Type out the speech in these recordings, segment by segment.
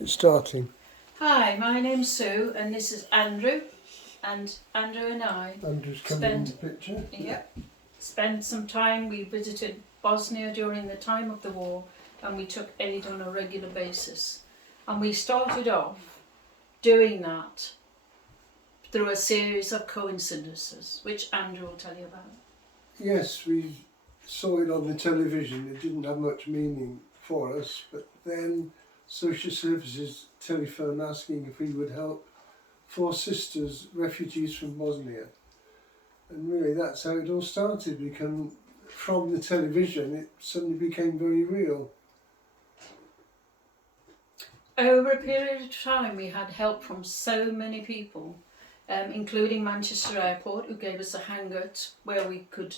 It's starting. Hi, my name's Sue and this is Andrew. And Andrew and I Andrew's coming in the picture. spent some time. We visited Bosnia during the time of the war and we took aid on a regular basis. And we started off doing that through a series of coincidences, which Andrew will tell you about. Yes, we saw it on the television. It didn't have much meaning for us, but then social services telephoned asking if we would help 4 sisters, refugees from Bosnia. And really that's how it all started. From the television, it suddenly became very real. Over a period of time we had help from so many people, including Manchester Airport, who gave us a hangar where we could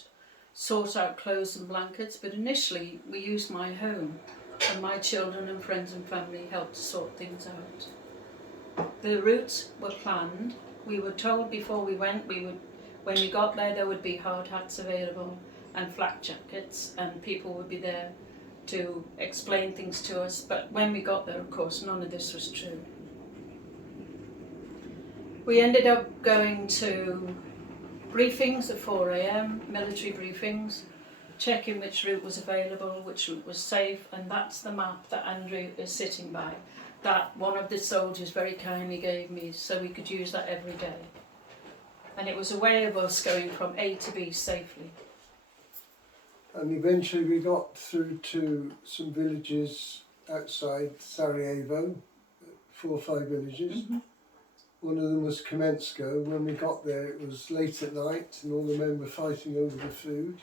sort out clothes and blankets, but initially we used my home and my children and friends and family helped to sort things out. The routes were planned. We were told before we went when we got there would be hard hats available and flak jackets and people would be there to explain things to us, but when we got there, of course, none of this was true. We ended up going to briefings at 4 a.m, military briefings, checking which route was available, which route was safe, and that's the map that Andrew is sitting by, that one of the soldiers very kindly gave me so we could use that every day. And it was a way of us going from A to B safely. And eventually we got through to some villages outside Sarajevo, 4 or 5 villages. Mm-hmm. One of them was Kamensko. When we got there it was late at night and all the men were fighting over the food.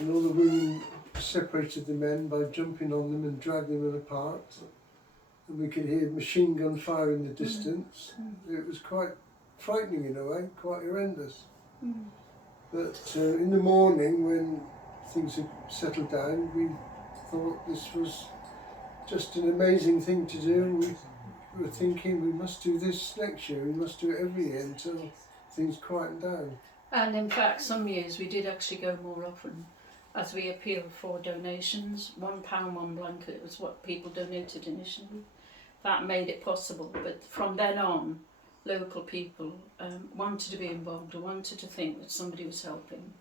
And all the women separated the men by jumping on them and dragging them apart. And we could hear machine gun fire in the distance. It was quite frightening in a way, quite horrendous. But in the morning when things had settled down, we thought this was just an amazing thing to do. We were thinking we must do this next year, we must do it every year until things quieten down. And in fact, some years we did actually go more often as we appealed for donations. £1 one blanket was what people donated initially. That made it possible, but from then on, local people wanted to be involved, wanted to think that somebody was helping.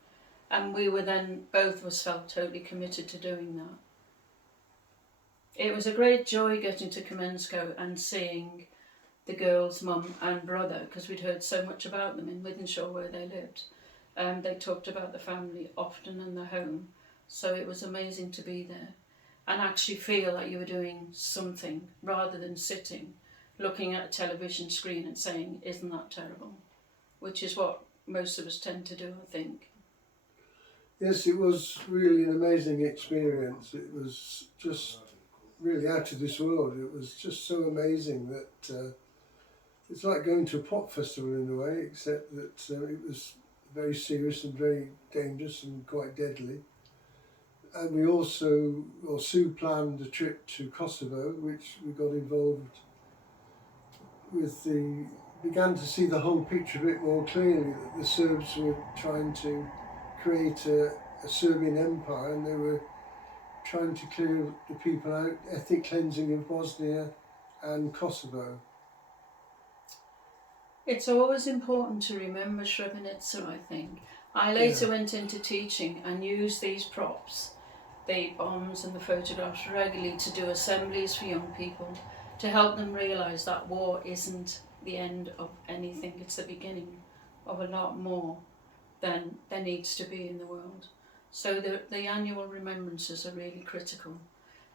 And we were then, both of us felt totally committed to doing that. It was a great joy getting to Kamensko and seeing the girl's mum and brother, because we'd heard so much about them in Wythenshawe where they lived. They talked about the family often and the home, so it was amazing to be there and actually feel like you were doing something rather than sitting looking at a television screen and saying, isn't that terrible? Which is what most of us tend to do, I think. Yes, it was really an amazing experience. It was just really out of this world. It was just so amazing that it's like going to a pop festival in a way, except that it was very serious and very dangerous and quite deadly. And we also, Sue planned a trip to Kosovo, which we got involved with. Began to see the whole picture a bit more clearly, that the Serbs were trying to create a Serbian empire and they were trying to clear the people out, ethnic cleansing of Bosnia and Kosovo. It's always important to remember Srebrenica, I think. I later went into teaching and used these props, the bombs and the photographs regularly to do assemblies for young people to help them realise that war isn't the end of anything, it's the beginning of a lot more than there needs to be in the world. So the annual remembrances are really critical.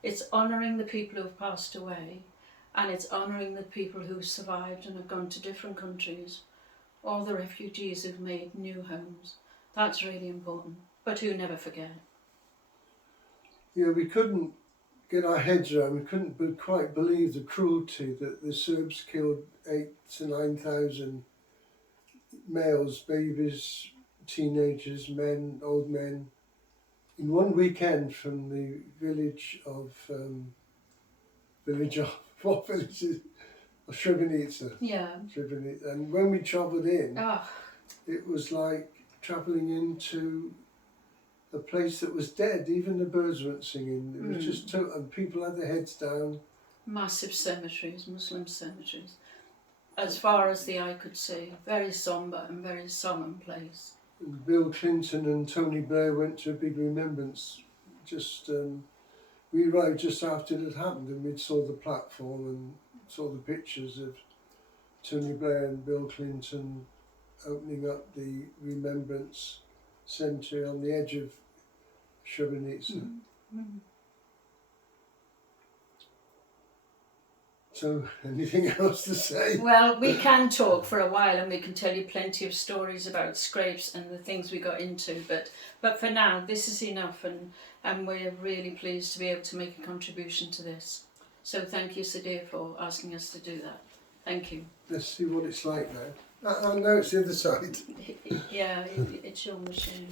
It's honouring the people who have passed away, and it's honouring the people who've survived and have gone to different countries, or the refugees who've made new homes. That's really important, but who never forget. Yeah, we couldn't get our heads around, we couldn't quite believe the cruelty that the Serbs killed 8,000 to 9,000 males, babies, teenagers, men, old men, in one weekend from the village of what village is Srebrenica. Yeah. Srebrenica. And when we travelled in, it was like travelling into a place that was dead. Even the birds weren't singing. It was just and people had their heads down, massive cemeteries, Muslim cemeteries, as far as the eye could see. Very sombre and very solemn place. And Bill Clinton and Tony Blair went to a big remembrance. We arrived just after it had happened, and we saw the platform and saw the pictures of Tony Blair and Bill Clinton opening up the remembrance cemetery on the edge of Srebrenica. Mm. So, anything else to say? Well, we can talk for a while and we can tell you plenty of stories about scrapes and the things we got into, but for now this is enough, and we're really pleased to be able to make a contribution to this. So thank you, Sadir, for asking us to do that. Thank you. Let's see what it's like now. I know it's the other side. Yeah, it's your machine.